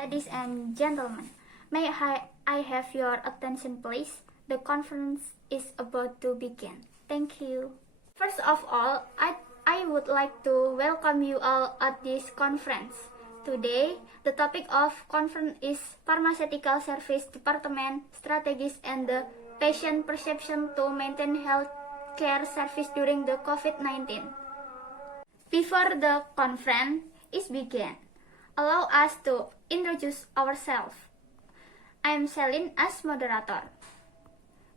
Ladies and gentlemen, may I have your attention please? The conference is about to begin. Thank you. First of all, I would like to welcome you all at this conference. Today, the topic of conference is Pharmaceutical Service Department Strategies and the Patient Perception to Maintain Health Care Service during the COVID-19. Before the conference is began, allow us to introduce ourselves. I am Cellin as moderator.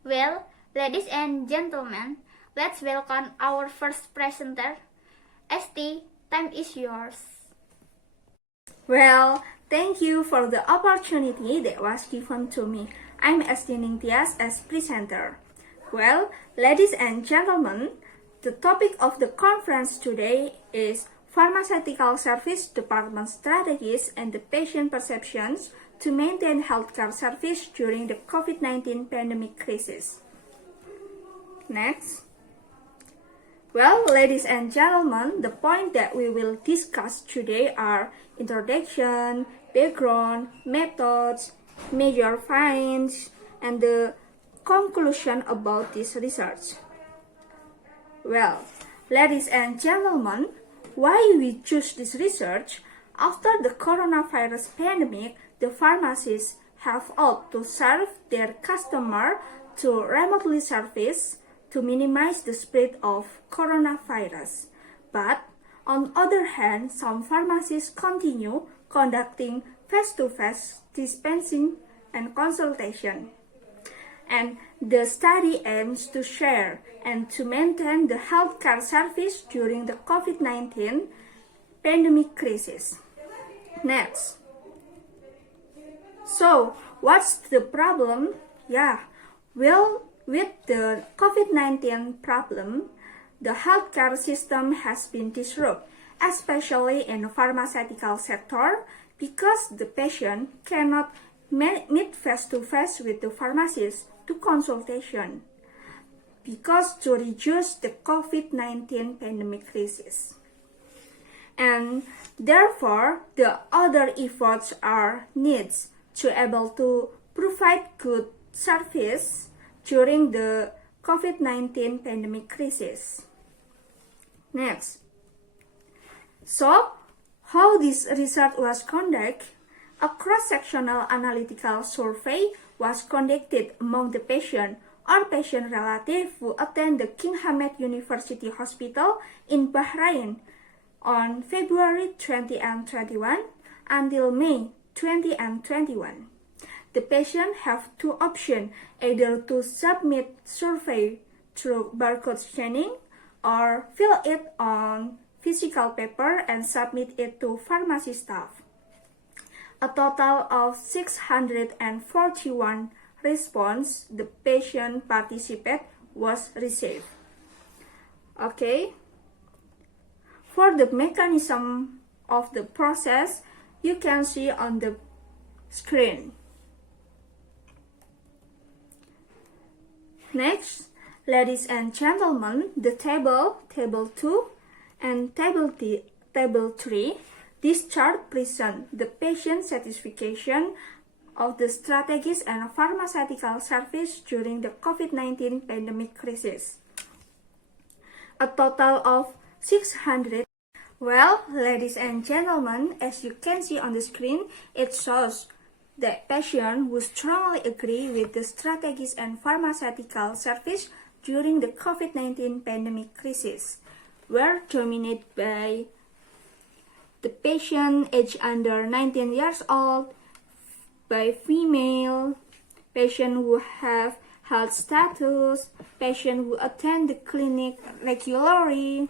Well, ladies and gentlemen, let's welcome our first presenter. Estie, time is yours. Well, thank you for the opportunity that was given to me. I'm Estie as presenter. Well, ladies and gentlemen, the topic of the conference today is Pharmaceutical Service Department Strategies and the Patient Perceptions to Maintain Healthcare Service during the COVID-19 pandemic crisis. Next. Well, ladies and gentlemen, the point that we will discuss today are introduction, background, methods, major finds, and the conclusion about this research. Well, ladies and gentlemen, why we choose this research? After the coronavirus pandemic, the pharmacists have opted to serve their customer to remotely service to minimize the spread of coronavirus. But on the other hand, some pharmacies continue conducting face-to-face dispensing and consultation. And the study aims to share and to maintain the healthcare service during the COVID-19 pandemic crisis. Next. So, what's the problem? Well, with the COVID-19 problem, the healthcare system has been disrupted, especially in the pharmaceutical sector, because the patient cannot meet face-to-face with the pharmacist to consultation, because to reduce the COVID-19 pandemic crisis. And therefore, the other efforts are needs to able to provide good service during the COVID-19 pandemic crisis. Next. So, how this research was conducted? A cross-sectional analytical survey was conducted among the patient or patient relative who attend the King Hamad University Hospital in Bahrain on February 20 and 21 until May 20 and 21. The patient have two options, either to submit survey through barcode scanning or fill it on physical paper and submit it to pharmacy staff. A total of 641 response the patient participate was received. Okay. For the mechanism of the process, you can see on the screen. Next, ladies and gentlemen, the table 2 and table 3, this chart presents the patient satisfaction of the strategies and pharmaceutical service during the COVID-19 pandemic crisis. A total of 600. Well, ladies and gentlemen, as you can see on the screen, it shows that patients who strongly agree with the strategies and pharmaceutical service during the COVID-19 pandemic crisis were dominated by the patient aged under 19 years old, by female, patient who have health status, patient who attend the clinic regularly,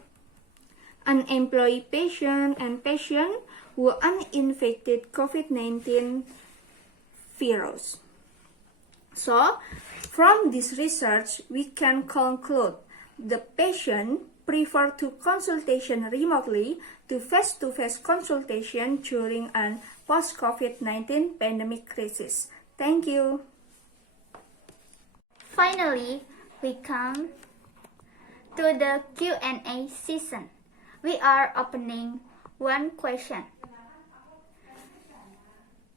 unemployed patient, and patient who uninfected COVID-19 virus. So, from this research, we can conclude the patient prefer to consultation remotely to face-to-face consultation during and post-COVID-19 pandemic crisis. Thank you. Finally, we come to the Q&A session. We are opening one question.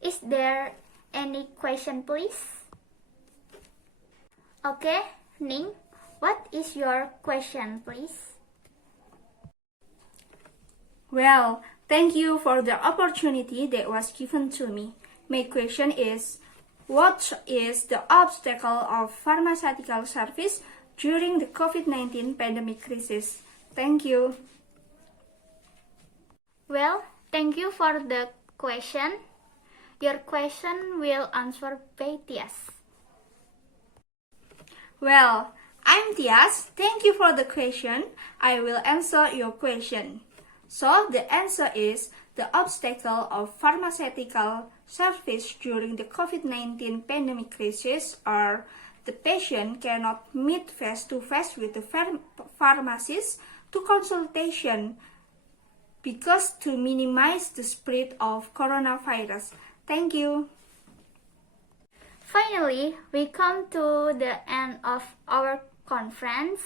Is there any question, please? Okay, Ning, what is your question, please? Well, thank you for the opportunity that was given to me. My question is, what is the obstacle of pharmaceutical service during the COVID-19 pandemic crisis? Thank you. Well, thank you for the question. Your question will answer by Tias. Well, I'm Tias. Thank you for the question. I will answer your question. So, the answer is the obstacle of pharmaceutical service during the COVID-19 pandemic crisis are the patient cannot meet face-to-face with the pharmacist to consultation because to minimize the spread of coronavirus. Thank you. Finally, we come to the end of our conference.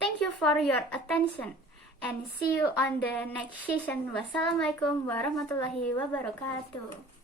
Thank you for your attention and see you on the next session. Wassalamualaikum warahmatullahi wabarakatuh.